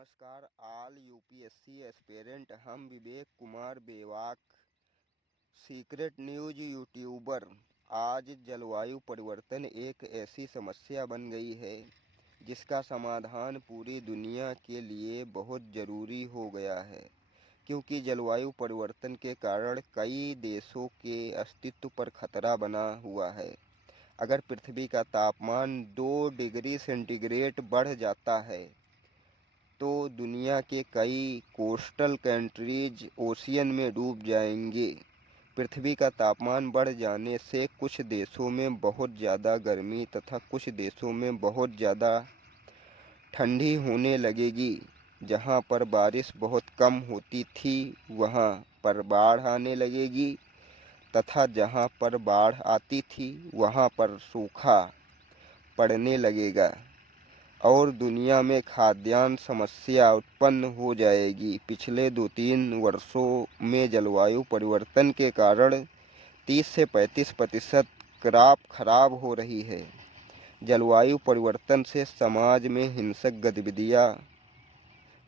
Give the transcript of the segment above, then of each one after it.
नमस्कार all UPSC aspirant. हम Vivek Kumar बेवाक, secret news YouTuber. आज जलवायु परिवर्तन एक ऐसी समस्या बन गई है जिसका समाधान पूरी दुनिया के लिए बहुत ज़रूरी हो गया है, क्योंकि जलवायु परिवर्तन के कारण कई देशों के अस्तित्व पर खतरा बना हुआ है। अगर पृथ्वी का तापमान 2 डिग्री सेंटीग्रेड बढ़ जाता है तो दुनिया के कई कोस्टल कंट्रीज ओशियन में डूब जाएंगे। पृथ्वी का तापमान बढ़ जाने से कुछ देशों में बहुत ज़्यादा गर्मी तथा कुछ देशों में बहुत ज़्यादा ठंडी होने लगेगी। जहाँ पर बारिश बहुत कम होती थी वहाँ पर बाढ़ आने लगेगी तथा जहाँ पर बाढ़ आती थी वहाँ पर सूखा पड़ने लगेगा और दुनिया में खाद्यान्न समस्या उत्पन्न हो जाएगी। पिछले 2-3 वर्षों में जलवायु परिवर्तन के कारण 30 से 35% क्रॉप खराब हो रही है। जलवायु परिवर्तन से समाज में हिंसक गतिविधियां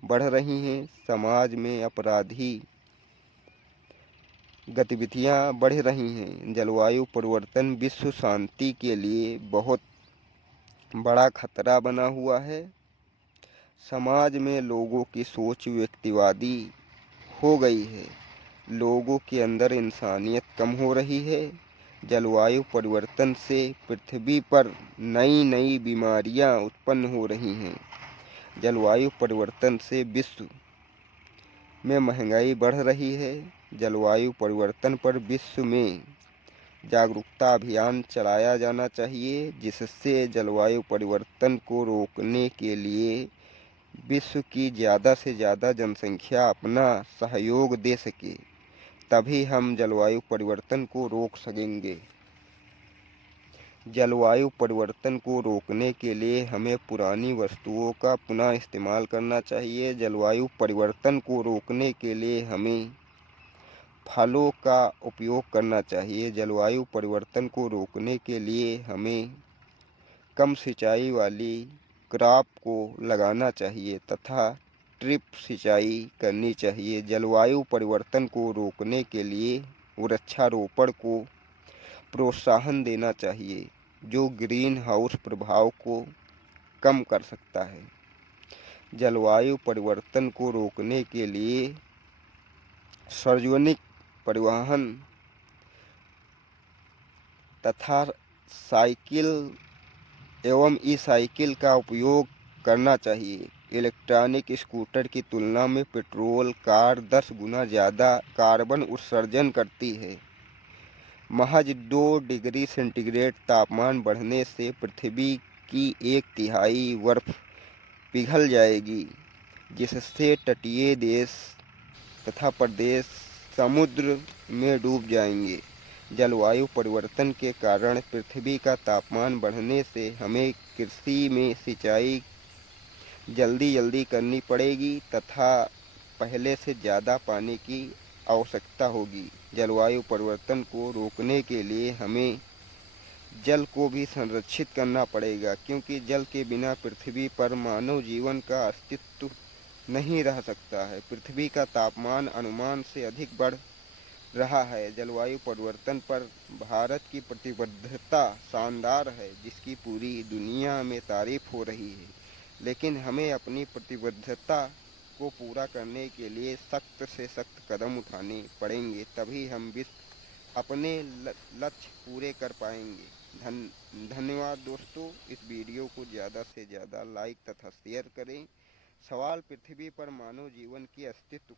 बढ़ रही हैं, समाज में आपराधी गतिविधियां बढ़ रही हैं। जलवायु परिवर्तन विश्व शांति के लिए बहुत बड़ा खतरा बना हुआ है। समाज में लोगों की सोच व्यक्तिवादी हो गई है, लोगों के अंदर इंसानियत कम हो रही है। जलवायु परिवर्तन से पृथ्वी पर नई नई बीमारियां उत्पन्न हो रही हैं। जलवायु परिवर्तन से विश्व में महंगाई बढ़ रही है। जलवायु परिवर्तन पर विश्व में जागरूकता अभियान चलाया जाना चाहिए, जिससे जलवायु परिवर्तन को रोकने के लिए विश्व की ज़्यादा से ज़्यादा जनसंख्या अपना सहयोग दे सके, तभी हम जलवायु परिवर्तन को रोक सकेंगे। जलवायु परिवर्तन को रोकने के लिए हमें पुरानी वस्तुओं का पुनः इस्तेमाल करना चाहिए। जलवायु परिवर्तन को रोकने के लिए हमें फलों का उपयोग करना चाहिए। जलवायु परिवर्तन को रोकने के लिए हमें कम सिंचाई वाली क्रॉप को लगाना चाहिए तथा ड्रिप सिंचाई करनी चाहिए। जलवायु परिवर्तन को रोकने के लिए वृक्षारोपण को प्रोत्साहन देना चाहिए, जो ग्रीन हाउस प्रभाव को कम कर सकता है। जलवायु परिवर्तन को रोकने के लिए सार्वजनिक परिवहन तथा साइकिल एवं ई-साइकिल का उपयोग करना चाहिए। इलेक्ट्रॉनिक स्कूटर की तुलना में पेट्रोल कार 10 गुना ज़्यादा कार्बन उत्सर्जन करती है। महज 2 डिग्री सेंटीग्रेड तापमान बढ़ने से पृथ्वी की 1/3 बर्फ पिघल जाएगी, जिससे तटीय देश तथा प्रदेश समुद्र में डूब जाएंगे। जलवायु परिवर्तन के कारण पृथ्वी का तापमान बढ़ने से हमें कृषि में सिंचाई जल्दी करनी पड़ेगी तथा पहले से ज़्यादा पानी की आवश्यकता होगी। जलवायु परिवर्तन को रोकने के लिए हमें जल को भी संरक्षित करना पड़ेगा, क्योंकि जल के बिना पृथ्वी पर मानव जीवन का अस्तित्व नहीं रह सकता है। पृथ्वी का तापमान अनुमान से अधिक बढ़ रहा है। जलवायु परिवर्तन पर भारत की प्रतिबद्धता शानदार है, जिसकी पूरी दुनिया में तारीफ हो रही है। लेकिन हमें अपनी प्रतिबद्धता को पूरा करने के लिए सख्त से सख्त कदम उठाने पड़ेंगे, तभी हम अपने लक्ष्य पूरे कर पाएंगे। धन्यवाद दोस्तों। इस वीडियो को ज़्यादा से ज़्यादा लाइक तथा शेयर करें। सवाल पृथ्वी पर मानव जीवन की अस्तित्व